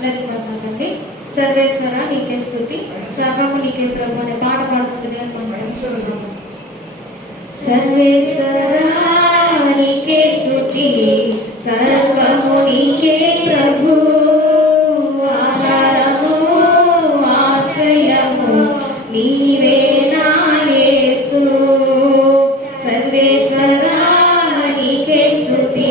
అందరికీ వందనండి సర్వేశ్వర నీకే స్థుతి సర్వము నీకే ప్రభు అనే పాట పాడుతుంది సర్వేశ్వర నీకే స్థుతి సర్వము నీకే ప్రభు సర్వేశ్వర నీకే స్థుతి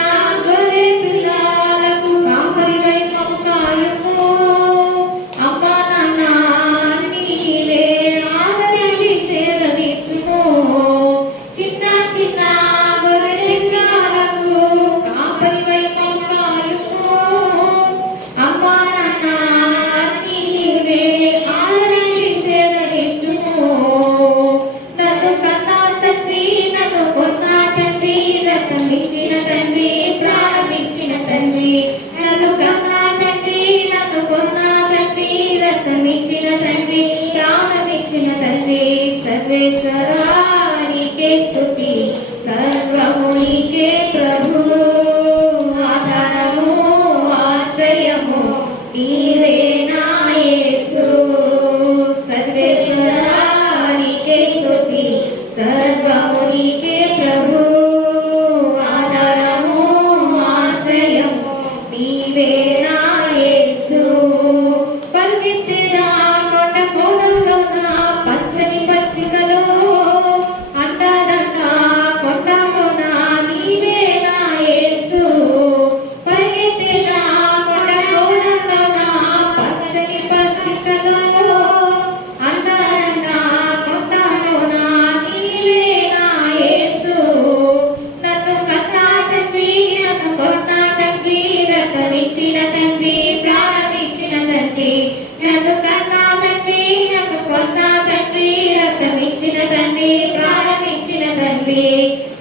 సర్వేశ్వరానికే స్థుతి సర్వమునికే ప్రభు ఆధారము ఆశ్రయము నీవే నాయసు. సర్వేశ్వరానికే స్థుతి సర్వమునికే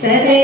सर्वे